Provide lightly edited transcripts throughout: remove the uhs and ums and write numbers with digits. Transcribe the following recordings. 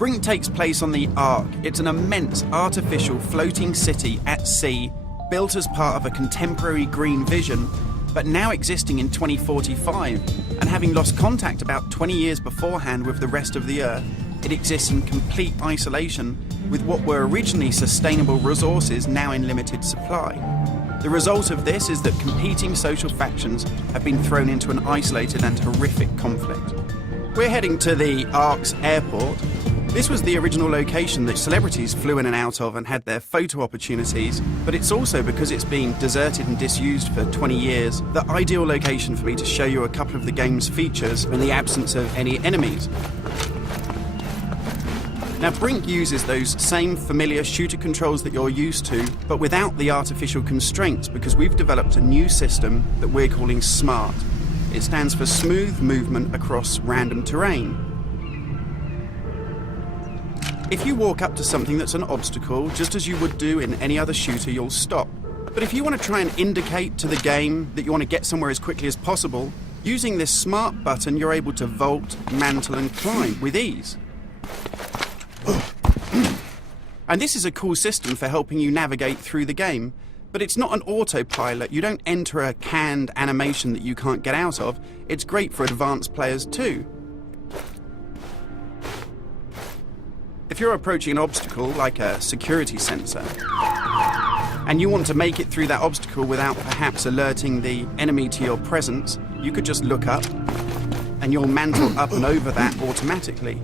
Brink takes place on the Ark. It's an immense artificial floating city at sea, built as part of a contemporary green vision, but now existing in 2045, and having lost contact about 20 years beforehand with the rest of the Earth, it exists in complete isolation, with what were originally sustainable resources now in limited supply. The result of this is that competing social factions have been thrown into an isolated and horrific conflict. We're heading to the Ark's airport. This was the original location that celebrities flew in and out of and had their photo opportunities, but it's also, because it's been deserted and disused for 20 years, the ideal location for me to show you a couple of the game's features in the absence of any enemies. Now, Brink uses those same familiar shooter controls that you're used to, but without the artificial constraints, because we've developed a new system that we're calling SMART. It stands for Smooth Movement Across Random Terrain. If you walk up to something that's an obstacle, just as you would do in any other shooter, you'll stop. But if you want to try and indicate to the game that you want to get somewhere as quickly as possible, using this SMART button, you're able to vault, mantle and climb with ease. And this is a cool system for helping you navigate through the game, but it's not an autopilot. You don't enter a canned animation that you can't get out of. It's great for advanced players too. If you're approaching an obstacle like a security sensor, and you want to make it through that obstacle without perhaps alerting the enemy to your presence, you could just look up and you'll mantle up and over that automatically.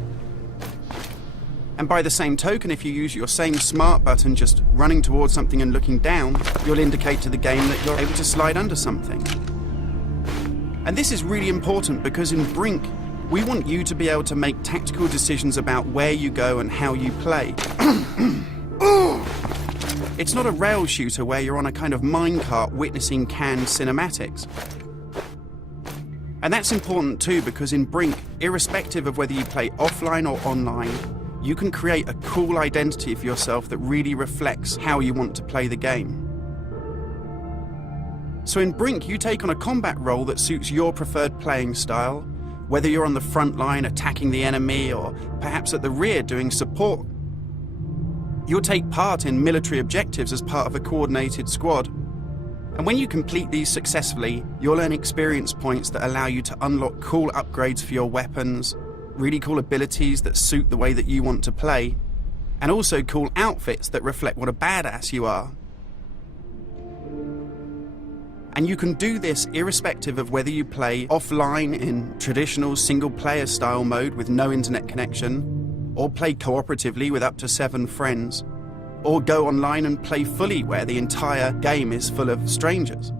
And by the same token, if you use your same SMART button just running towards something and looking down, you'll indicate to the game that you're able to slide under something. And this is really important because in Brink, we want you to be able to make tactical decisions about where you go and how you play. It's not a rail shooter where you're on a kind of minecart witnessing canned cinematics. And that's important too, because in Brink, irrespective of whether you play offline or online, you can create a cool identity for yourself that really reflects how you want to play the game. So in Brink, you take on a combat role that suits your preferred playing style, whether you're on the front line attacking the enemy or perhaps at the rear doing support. You'll take part in military objectives as part of a coordinated squad. And when you complete these successfully, you'll earn experience points that allow you to unlock cool upgrades for your weapons, really cool abilities that suit the way that you want to play, and also cool outfits that reflect what a badass you are. And you can do this irrespective of whether you play offline in traditional single-player style mode with no internet connection, or play cooperatively with up to 7 friends, or go online and play fully where the entire game is full of strangers.